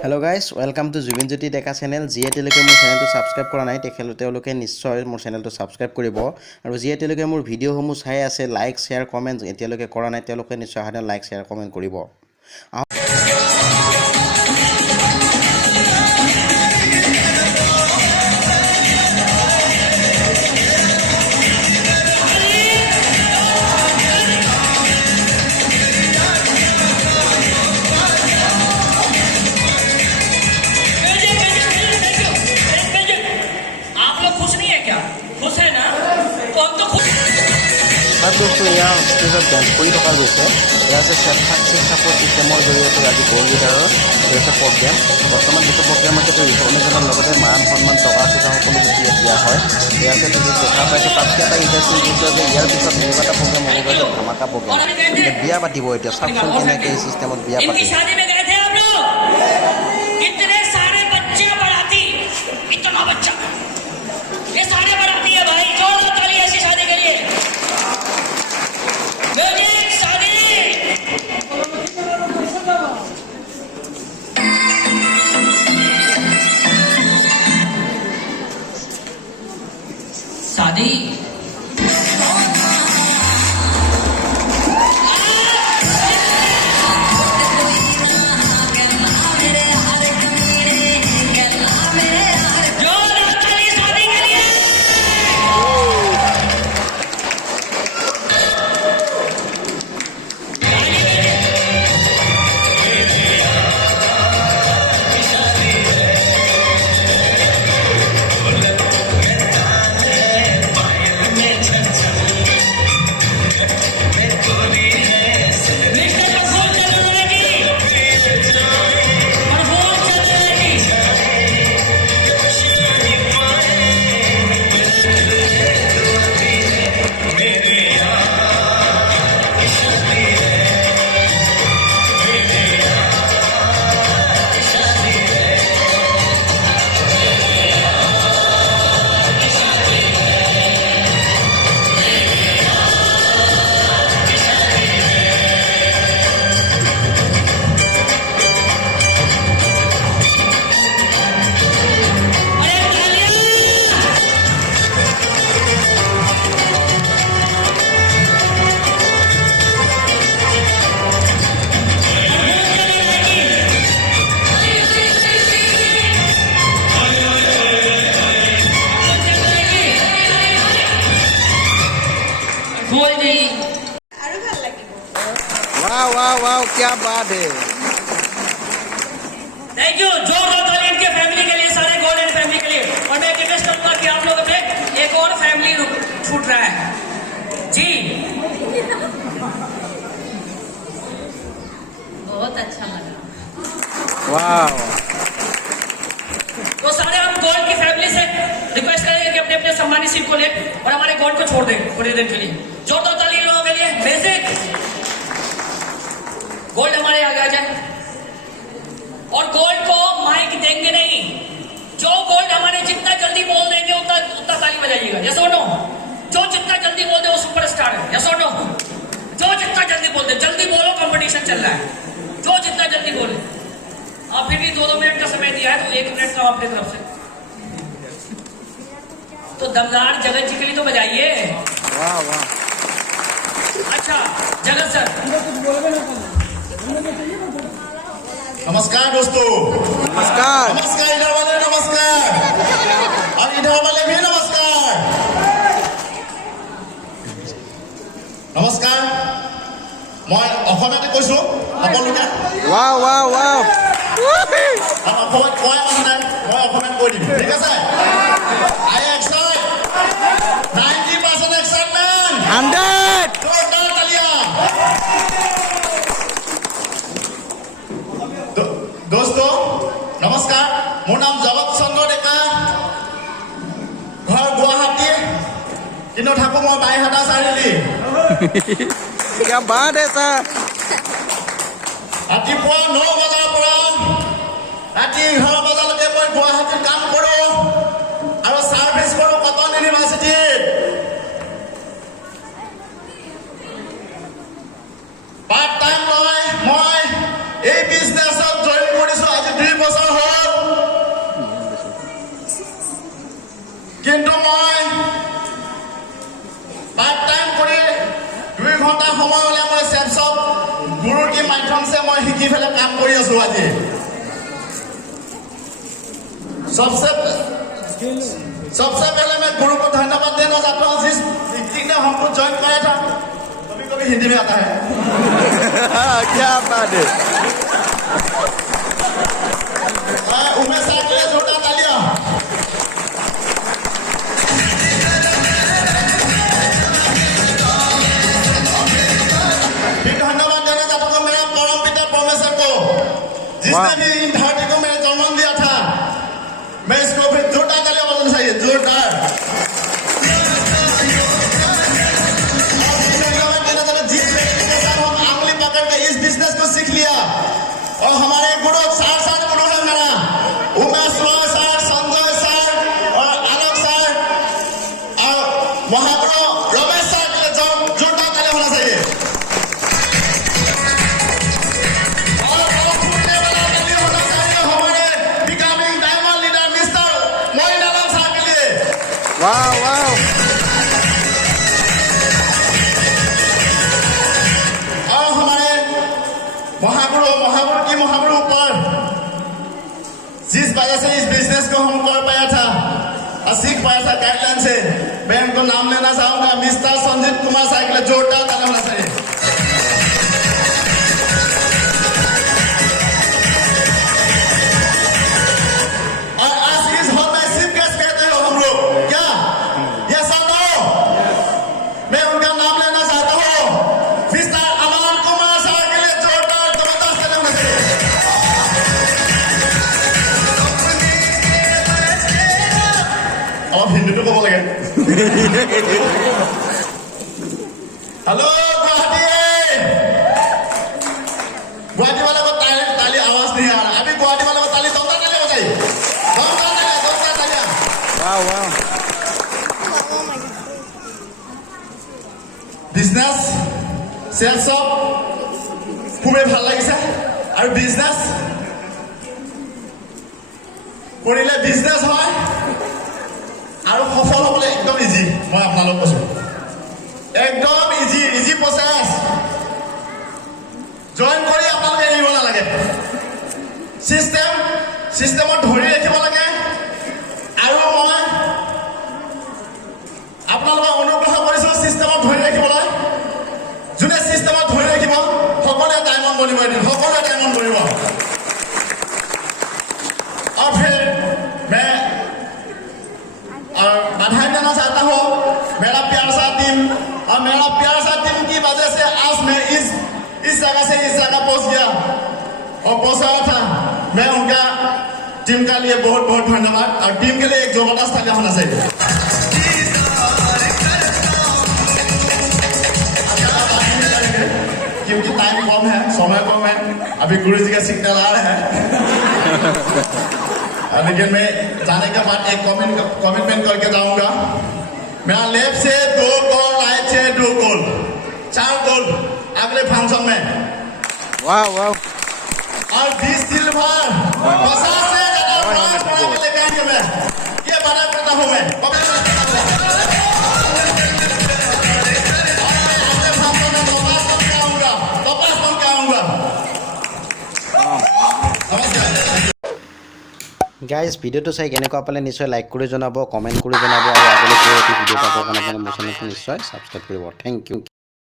Hello guys, welcome to Jubin Jyoti Deka channel. যিয়ে তেলকে মোৰ চেনেলটো সাবস্ক্ৰাইব কৰা নাই তেওঁলোকে নিশ্চয় মোৰ চেনেলটো সাবস্ক্ৰাইব কৰিব আৰু যিয়ে তেলকে মোৰ ভিডিঅ'সমূহ চাই আছে লাইক শেয়াৰ কমেন্ট এতিয়ালৈকে কৰা নাই তেওঁলোকে নিশ্চয় হাতে লাইক শেয়াৰ কমেন্ট কৰিব। दोस्तों यहाँ स्टेजत डांस कर थका गई यहाँ से सापोर्ट सिस्टेমৰ জৰিয়তে আজি গ'ল লিডাৰৰ প্ৰগ্ৰেম বৰ্তমান যিটো প্ৰগ্ৰেম আছে ৰিকগনাইজেশ্যনৰ মান সন্মান টকা পইচা সকলো দিয়া হয় ইয়াতে তুমি দেখা পাইছে তাতকৈ এটা ইণ্টাৰেষ্টিং বস্তু আছে ইয়াৰ পিছত এনেকুৱা এটা প্ৰগ্ৰেম হ'ব গৈছে ধামাকা প্ৰগ্ৰেম বিয়া পাতিব এতিয়া চাওকচোন কেনেকৈ এই চিষ্টেমত বিয়া পাতিব। शादी वाह वाह वाह क्या बात है। थैंक यू जोरदार ताली इनके फैमिली के लिए सारे गोल्डन फैमिली के लिए और मैं रिक्वेस्ट करूंगा कि आप लोगों में एक और फैमिली छूट रहा है जी। बहुत अच्छा लगा वाह। तो सारे हम गोल्ड की फैमिली से रिक्वेस्ट करेंगे कि अपने अपने सम्मानित सीट को ले और हमारे गोल्ड को छोड़ दें थोड़ी देर के लिए। जोरदार ताली इन लोगों के लिए। बेसिक गोल्ड हमारे आगे आ जाए और गोल्ड को माइक देंगे नहीं। जो गोल्ड हमारे जितना जल्दी बोल देंगे उतना ताली बजाइएगा। यस और नो? जो जितना जल्दी बोल दे वो सुपरस्टार है। यस और नो? जो जितना जल्दी बोल दे, जल्दी बोलो, कंपटीशन चल रहा है। जो जितना जल्दी बोले। आप फिर भी 2-2 मिनट का समय दिया है तो 1 मिनट का अपनी तरफ से तो दमदार जगत जी के लिए तो बजाइए। वाह वाह। अच्छा जगत सर नमस्कार दोस्तों। नमस्कार नमस्कार इधर वाले नमस्कार और इधर वाले भी नमस्कार। नमस्कार मैं অসমতে কৈছো সকলোকে। वाह वाह वाह। অসমত কয় আছে নাই মই অসমত কৈ দিম ঠিক আছে। I excite 90% excitement 100। जोरदार तालियां। दोस्तों नमस्कार मोर नाम जगत चंद्र डेका घर गुवाहाटी किन्तु थाको मैं बाईहाटा चारिआली। क्या बात है सर। रातिपुवा 9 बजार পৰা ৰাতি 11 বজালৈকে মই গুৱাহাটীত কাম কৰোঁ আৰু সাৰ্ভিস কৰোঁ কটন ইউনিভাৰ্চিটিত। পাৰ্ট টাইম মই এই বিজনেছত জইন কৰিছো আজি 2 বছৰ কৰি আছো আজি सबसे पहले मैं गुरु को धन्यवाद देना चाहता हूँ जिसने हमको ज्वाइन कराया था कभी कभी हिंदी में आता है क्या बात है उमेश साहब के लिए छोटा तालियां फिर धन्यवाद देना चाहता हूँ मेरा परम पिता परमेश्वर को जिसने भी इन धरती को मेरे जन्म दिया था मैं इसको फिर जोरदार तालियां बजाना चाहिए जोरदार जिस व्यक्ति के साथ हम आंगली पकड़ के इस बिजनेस को सीख लिया और हमारे गुरु सार गुरु है मेरा उमेश सर संजय सर और आलोक सर और महागुरु रमेश सर के लिए जोरदार तालियां होना चाहिए और छूटने वाला तालियां होना चाहिए हमारे becoming diamond leader mister Moin Alam sir के लिए वाह वाह और हमारे महागुरु की महागुरु ऊपर जिस वजह से इस बिजनेस को हम कर पाया था और सीख पाया था गाइडलाइन से मैं उनको नाम लेना चाहूंगा मिस्टर संजीव कुमार साहब के लिए जोरदार तालियां होना चाहिए और आज इस हॉल में सिर्फ कैसे कहते हो हम लोग क्या ये सब मैं उनका नाम लेना चाहता हूँ मिस्टर अमन कुमार साहब के लिए जोरदार जबरदस्त तालियां होना चाहिए अब हिंदी तो बोल लगे हेलो गुवाहाटी गुवाहाटी वाले को ताली आवाज नहीं आ रहा अभी गुवाहाटी वाले को ताली दमदार ताली हो जाए दमदार तालियां वाह वाह বিজনেছ চেলছক খুবেই ভাল লাগিছে আৰু বিজনেছ কৰিলে বিজনেছ হয় আৰু সফল হ'বলৈ একদম ইজি মই আপোনালোক কৈছো একদম ইজি প্ৰচেছ জইন কৰি আপোনালোকে এৰিব নালাগে চিষ্টেমত ধৰি ৰাখিব লাগে আৰু মই আপোনালোকক অনুগ্ৰহ কৰিছো চিষ্টেমত ধৰি ৰাখিবলৈ যোনে চিষ্টেমত ধৰি ৰাখিব সকলোৱে ডায়মণ্ড বনিব এদিন সকলোৱে ডায়মণ্ড বনিব और फिर मैं बधाई देना चाहता हूँ मेरा प्यारा सा टीम और मेरा प्यारा सा टीम की वजह से आज मैं इस जगह से इस जगह पहुंच गया और पहुंचा था मैं उनका टीम का लिए बहुत बहुत धन्यवाद और टीम के लिए एक जबरदस्त तालियां होना चाहिए क्योंकि टाइम कम है समय कम है अभी गुरु जी का सिग्नल आ रहा है लेकिन मैं जाने के बाद एक कमिटमेंट करके जाऊंगा मेरा लेफ्ट से 2 गोल राइट से 2 गोल 4 गोल अगले फंक्शन में वाह वाह और 20 सिल्वर 50 से ज्यादा ब्रॉन्ज मेडल लेके आएंगे मैं ये बड़ा करता हूँ मैं গাইজ ভিডিঅ'টো চাই কেনেকুৱা পালে নিশ্চয় লাইক কৰি জনাব কমেণ্ট কৰি জনাব আৰু আগলৈ পৰৱৰ্তী ভিডিঅ' পাবৰ কাৰণে মোৰ চেনেলটো নিশ্চয় ছাবস্ক্ৰাইব কৰিব থেংক ইউ